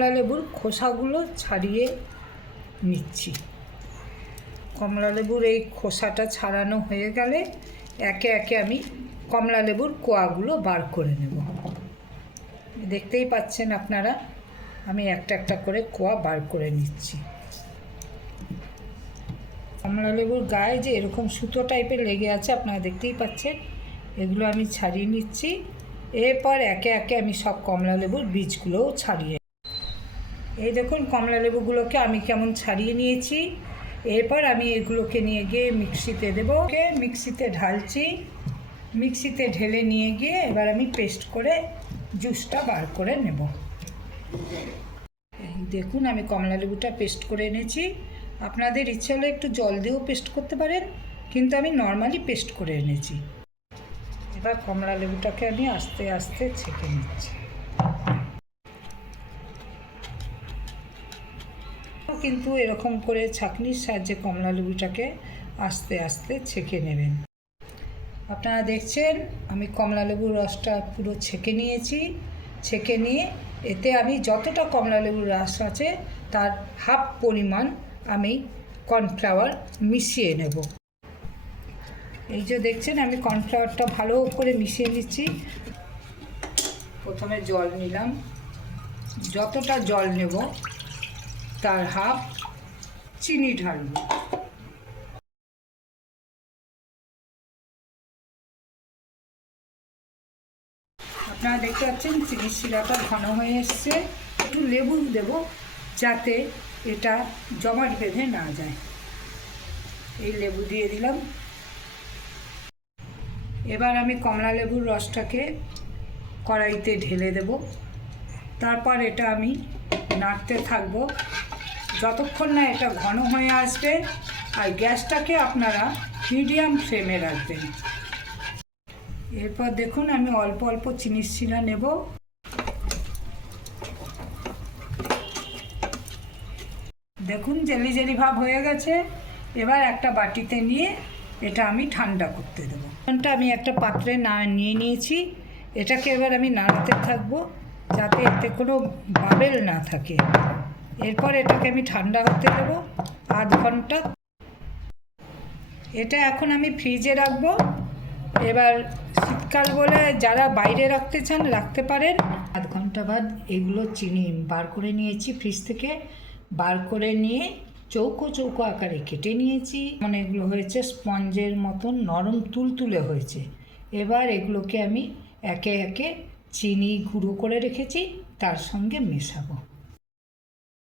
কমলা লেবুর খোসাগুলো ছাড়িয়ে নিচ্ছি। কমলা লেবুর এই খোসাটা ছাড়ানো হয়ে গেলে একে একে আমি কমলা লেবুর কোয়াগুলো বার করে নেব। দেখতেই পাচ্ছেন আপনারা, আমি একটা একটা করে কোয়া বার করে নিচ্ছি। কমলা লেবুর গায়ে যে এরকম সুতো টাইপের লেগে আছে আপনারা দেখতেই পাচ্ছেন, এগুলো আমি ছাড়িয়ে নিচ্ছি। এরপর একে একে আমি সব কমলা লেবুর বীজগুলোও ছাড়িয়ে, এই দেখুন কমলা লেবুগুলোকে আমি কেমন ছাড়িয়ে নিয়েছি। এরপর আমি এগুলোকে নিয়ে গিয়ে মিক্সিতে দেবো। মিক্সিতে ঢালছি, মিক্সিতে ঢেলে নিয়ে গিয়ে এবার আমি পেস্ট করে জুসটা বার করে নেব। দেখুন আমি কমলা লেবুটা পেস্ট করে এনেছি। আপনাদের ইচ্ছে হলে একটু জল দিয়েও পেস্ট করতে পারেন, কিন্তু আমি নর্মালি পেস্ট করে এনেছি। এবার কমলা লেবুটাকে আমি আস্তে আস্তে ছেঁকে নিচ্ছি। কিন্তু এরকম করে ছাঁকনির সাহায্যে কমলা লেবুটাকে আস্তে আস্তে ছেঁকে নেবেন। আপনারা দেখছেন আমি কমলা লেবুর রসটা পুরো ছেঁকে নিয়েছি। ছেঁকে নিয়ে এতে আমি যতটা কমলা লেবুর রস আছে তার হাফ পরিমাণ আমি কর্নফ্লাওয়ার মিশিয়ে নেব। এই যে দেখছেন আমি কর্নফ্লাওয়ারটা ভালো করে মিশিয়ে নিচ্ছি। প্রথমে জল নিলাম, যতটা জল নেব তার হাফ চিনি ঢালব। আপনারা দেখতে পাচ্ছেন চিনির শিরাটা ঘন হয়ে এসছে। একটু লেবু দেব যাতে এটা জমাট বেঁধে না যায়। এই লেবু দিয়ে দিলাম। এবার আমি কমলা লেবুর রসটাকে কড়াইতে ঢেলে দেব। তারপর এটা আমি নাড়তে থাকবো যতক্ষণ না এটা ঘন হয়ে আসবে। আর গ্যাসটাকে আপনারা মিডিয়াম ফ্লেমে রাখবেন। এরপর দেখুন আমি অল্প অল্প চিনির শিরা নেব। দেখুন জেলি জেলি ভাব হয়ে গেছে। এবার একটা বাটিতে নিয়ে এটা আমি ঠান্ডা করতে দেবো। আমি একটা পাত্রে নিয়ে নিয়েছি। এটাকে এবার আমি নাড়তে থাকবো যাতে এতে কোনো বাবেল না থাকে। এরপর এটাকে আমি ঠান্ডা হতে দেবো আধ ঘন্টা। এটা এখন আমি ফ্রিজে রাখবো। এবার শীতকাল বলে যারা বাইরে রাখতে চান রাখতে পারেন। আধ ঘন্টা বাদ এগুলো চিনি বার করে নিয়েছি ফ্রিজ থেকে। বার করে নিয়ে চৌকো চৌকো আকারে কেটে নিয়েছি। মানে এগুলো হয়েছে স্পঞ্জের মতন নরম তুলতুলে হয়েছে। এবার এগুলোকে আমি একে একে চিনি গুঁড়ো করে রেখেছি তার সঙ্গে মেশাবো।